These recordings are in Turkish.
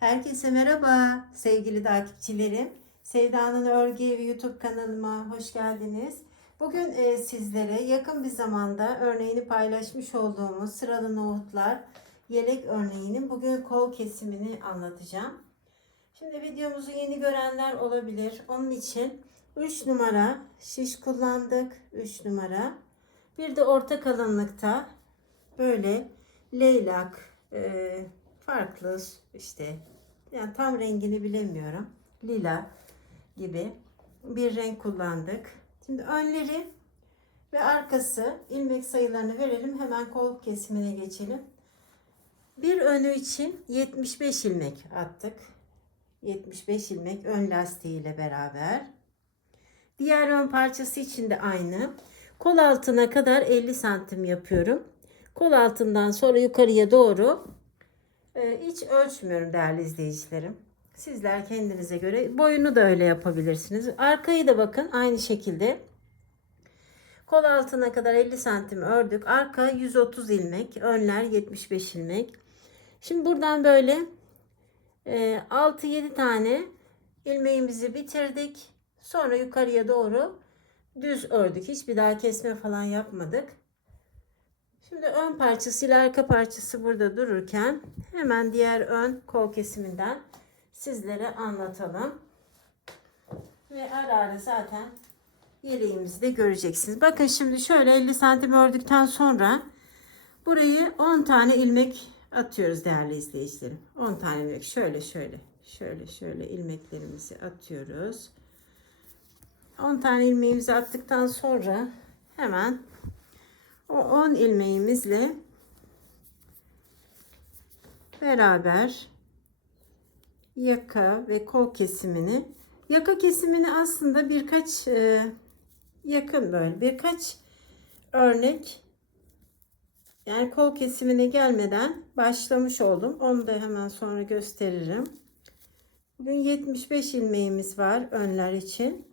Herkese merhaba sevgili takipçilerim. Sevda'nın Örgü Evi YouTube kanalıma hoş geldiniz. Bugün e, sizlere yakın bir zamanda örneğini paylaşmış olduğumuz sıralı nohutlar yelek örneğinin bugün kol kesimini anlatacağım. Şimdi videomuzu yeni görenler olabilir. Onun için 3 numara şiş kullandık. 3 numara. Bir de orta kalınlıkta böyle leylak e, farklı işte yani tam rengini bilemiyorum. Lila gibi bir renk kullandık. Şimdi önleri ve arkası ilmek sayılarını verelim. Hemen kol kesimine geçelim. Bir önü için 75 ilmek attık. 75 ilmek ön lastiğiyle beraber. Diğer ön parçası için de aynı. Kol altına kadar 50 santim yapıyorum. Kol altından sonra yukarıya doğru hiç ölçmüyorum değerli izleyicilerim. Sizler kendinize göre boyunu da öyle yapabilirsiniz. Arkayı da bakın aynı şekilde. Kol altına kadar 50 santim ördük. Arka 130 ilmek. Önler 75 ilmek. Şimdi buradan böyle e, 6-7 tane ilmeğimizi bitirdik. Sonra yukarıya doğru düz ördük. Hiçbir daha kesme falan yapmadık. Şimdi ön parçası ile arka parçası burada dururken hemen diğer ön kol kesiminden sizlere anlatalım. Ve ara ara zaten yeleğimizi de göreceksiniz. Bakın şimdi şöyle 50 santim ördükten sonra burayı 10 tane ilmek atıyoruz değerli izleyicilerim. 10 tane ilmek şöyle şöyle şöyle şöyle ilmeklerimizi atıyoruz. 10 tane ilmeğimizi attıktan sonra hemen o 10 ilmeğimizle beraber yaka ve kol kesimini yaka kesimini aslında birkaç e, yakın böyle birkaç örnek yani kol kesimine gelmeden başlamış oldum. Onu da hemen sonra gösteririm. Bugün 75 ilmeğimiz var önler için.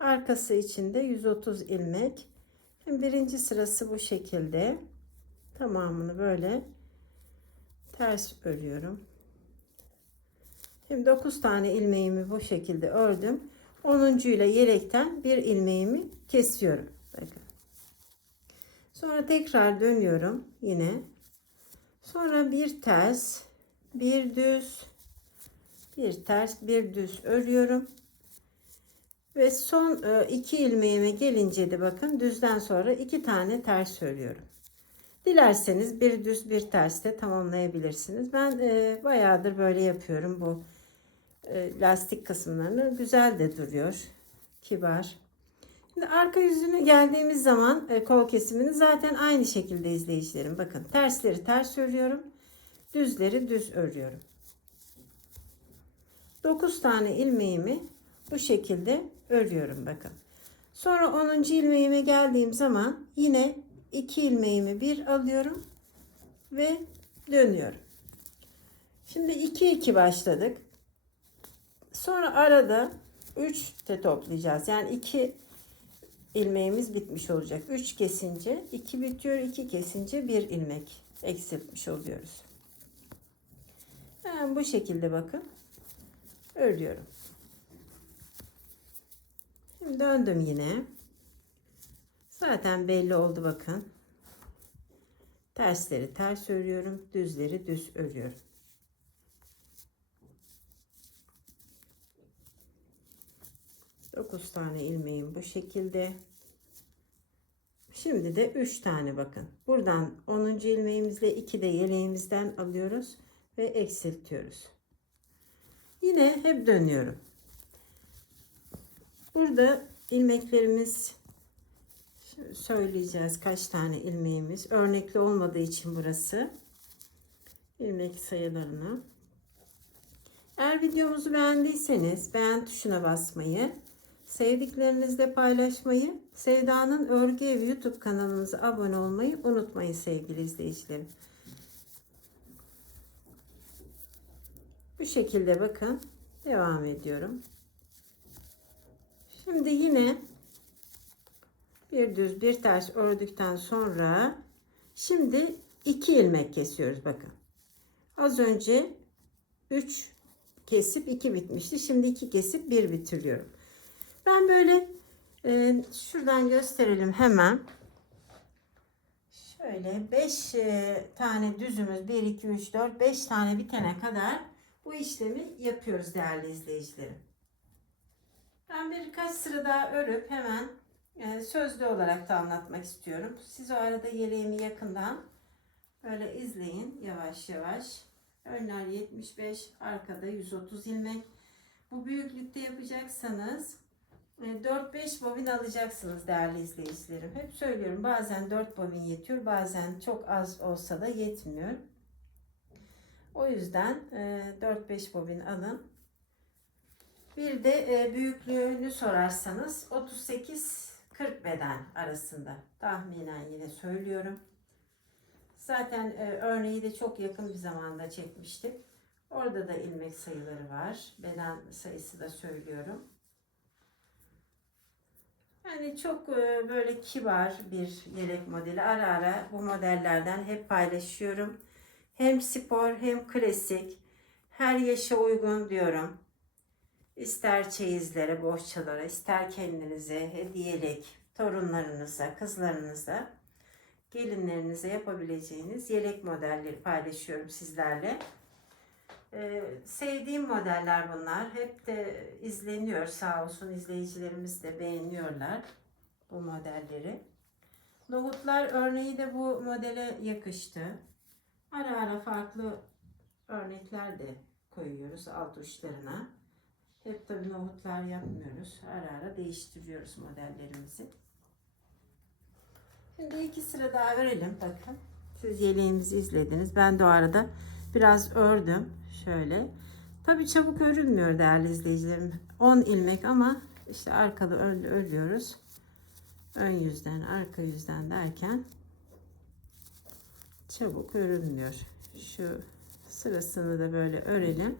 Arkası için de 130 ilmek. Şimdi birinci sırası bu şekilde. Tamamını böyle ters örüyorum. Şimdi 9 tane ilmeğimi bu şekilde ördüm. 10. ile yelekten bir ilmeğimi kesiyorum. Bakın. Sonra tekrar dönüyorum yine. Sonra bir ters, bir düz, bir ters, bir düz örüyorum. Ve son e, iki ilmeğime gelince de bakın düzden sonra iki tane ters örüyorum. Dilerseniz bir düz bir ters de tamamlayabilirsiniz. Ben e, bayağıdır böyle yapıyorum bu e, lastik kısımlarını. Güzel de duruyor. Kibar. Şimdi arka yüzüne geldiğimiz zaman e, kol kesimini zaten aynı şekilde izleyicilerim. Bakın tersleri ters örüyorum. Düzleri düz örüyorum. 9 tane ilmeğimi bu şekilde örüyorum bakın. Sonra 10. ilmeğime geldiğim zaman yine 2 ilmeğimi bir alıyorum ve dönüyorum. Şimdi 2 2 başladık. Sonra arada 3 de toplayacağız. Yani 2 ilmeğimiz bitmiş olacak. 3 kesince 2 bitiyor. 2 kesince 1 ilmek eksiltmiş oluyoruz. Hemen bu şekilde bakın. Örüyorum. Şimdi döndüm yine. Zaten belli oldu bakın. Tersleri ters örüyorum. Düzleri düz örüyorum. Dokuz tane ilmeğim bu şekilde. Şimdi de 3 tane bakın. Buradan 10. ilmeğimizle 2 de yeleğimizden alıyoruz ve eksiltiyoruz. Yine hep dönüyorum. Burada ilmeklerimiz söyleyeceğiz kaç tane ilmeğimiz. Örnekli olmadığı için burası. ilmek sayılarını. Eğer videomuzu beğendiyseniz beğen tuşuna basmayı, sevdiklerinizle paylaşmayı, Sevda'nın Örgü Evi YouTube kanalımıza abone olmayı unutmayın sevgili izleyicilerim. Bu şekilde bakın devam ediyorum. Şimdi yine bir düz bir ters ördükten sonra şimdi iki ilmek kesiyoruz bakın. Az önce 3 kesip iki bitmişti. Şimdi iki kesip bir bitiriyorum. Ben böyle e, şuradan gösterelim hemen. Şöyle 5 tane düzümüz 1 2 3 4 5 tane bitene kadar bu işlemi yapıyoruz değerli izleyicilerim. Ben birkaç sıra daha örüp hemen e, sözlü olarak da anlatmak istiyorum. Siz o arada yeleğimi yakından böyle izleyin yavaş yavaş. Önler 75, arkada 130 ilmek. Bu büyüklükte yapacaksanız 4-5 bobin alacaksınız değerli izleyicilerim. Hep söylüyorum bazen 4 bobin yetiyor bazen çok az olsa da yetmiyor. O yüzden 4-5 bobin alın. Bir de e, büyüklüğünü sorarsanız 38-40 beden arasında tahminen yine söylüyorum. Zaten e, örneği de çok yakın bir zamanda çekmiştim. Orada da ilmek sayıları var. Beden sayısı da söylüyorum. Yani çok e, böyle kibar bir yelek modeli. Ara ara bu modellerden hep paylaşıyorum. Hem spor hem klasik. Her yaşa uygun diyorum. İster çeyizlere, bohçalara, ister kendinize hediyelik, torunlarınıza, kızlarınıza, gelinlerinize yapabileceğiniz yelek modelleri paylaşıyorum sizlerle. Ee, sevdiğim modeller bunlar. Hep de izleniyor sağ olsun izleyicilerimiz de beğeniyorlar bu modelleri. Nohutlar örneği de bu modele yakıştı. Ara ara farklı örnekler de koyuyoruz alt uçlarına. Hep tabi nohutlar yapmıyoruz. Ara ara değiştiriyoruz modellerimizi. Şimdi iki sıra daha verelim bakın. Siz yeleğimizi izlediniz. Ben de o arada biraz ördüm. Şöyle. Tabi çabuk örülmüyor değerli izleyicilerim. 10 ilmek ama işte arkalı önlü örüyoruz. Ön yüzden arka yüzden derken çabuk örülmüyor. Şu sırasını da böyle örelim.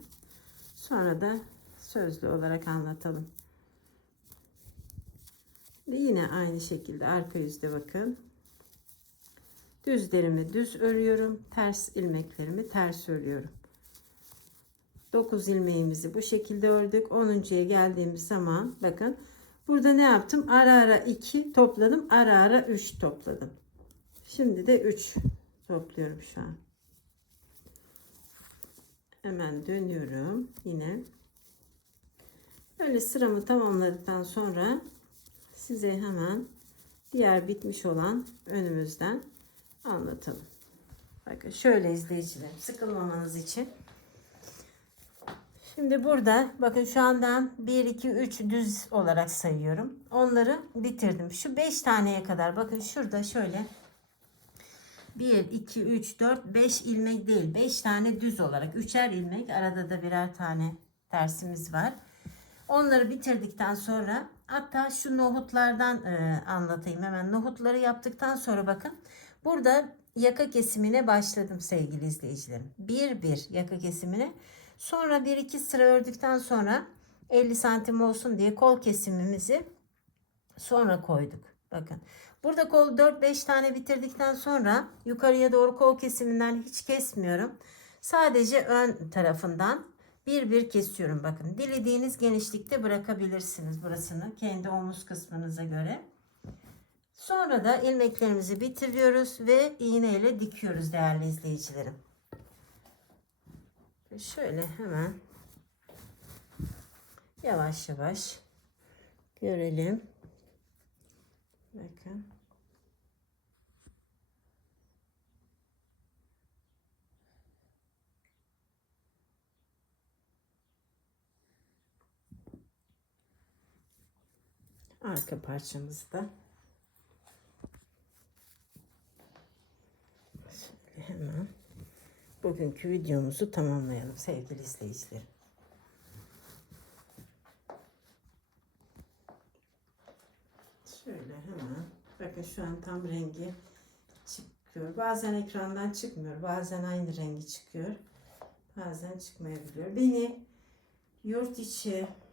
Sonra da sözlü olarak anlatalım. Ve yine aynı şekilde arka yüzde bakın. Düzlerimi düz örüyorum. Ters ilmeklerimi ters örüyorum. 9 ilmeğimizi bu şekilde ördük. 10.ya geldiğimiz zaman bakın burada ne yaptım? Ara ara 2 topladım. Ara ara 3 topladım. Şimdi de 3 topluyorum şu an. Hemen dönüyorum yine. Böyle sıramı tamamladıktan sonra size hemen diğer bitmiş olan önümüzden anlatalım. Bakın şöyle izleyicilerim sıkılmamanız için. Şimdi burada bakın şu andan 1 2 3 düz olarak sayıyorum. Onları bitirdim. Şu 5 taneye kadar bakın şurada şöyle 1 2 3 4 5 ilmek değil. 5 tane düz olarak üçer ilmek arada da birer tane tersimiz var. Onları bitirdikten sonra hatta şu nohutlardan e, anlatayım hemen. Nohutları yaptıktan sonra bakın burada yaka kesimine başladım sevgili izleyicilerim. Bir bir yaka kesimine. Sonra bir iki sıra ördükten sonra 50 santim olsun diye kol kesimimizi sonra koyduk. Bakın burada kol 4-5 tane bitirdikten sonra yukarıya doğru kol kesiminden hiç kesmiyorum. Sadece ön tarafından bir bir kesiyorum. Bakın dilediğiniz genişlikte bırakabilirsiniz burasını kendi omuz kısmınıza göre. Sonra da ilmeklerimizi bitiriyoruz ve iğne ile dikiyoruz değerli izleyicilerim. Şöyle hemen yavaş yavaş görelim. Bakın. Arka parçamızı da şöyle hemen bugünkü videomuzu tamamlayalım sevgili izleyicilerim. Şöyle hemen bakın şu an tam rengi çıkıyor. Bazen ekrandan çıkmıyor. Bazen aynı rengi çıkıyor. Bazen çıkmayabiliyor. Beni yurt içi,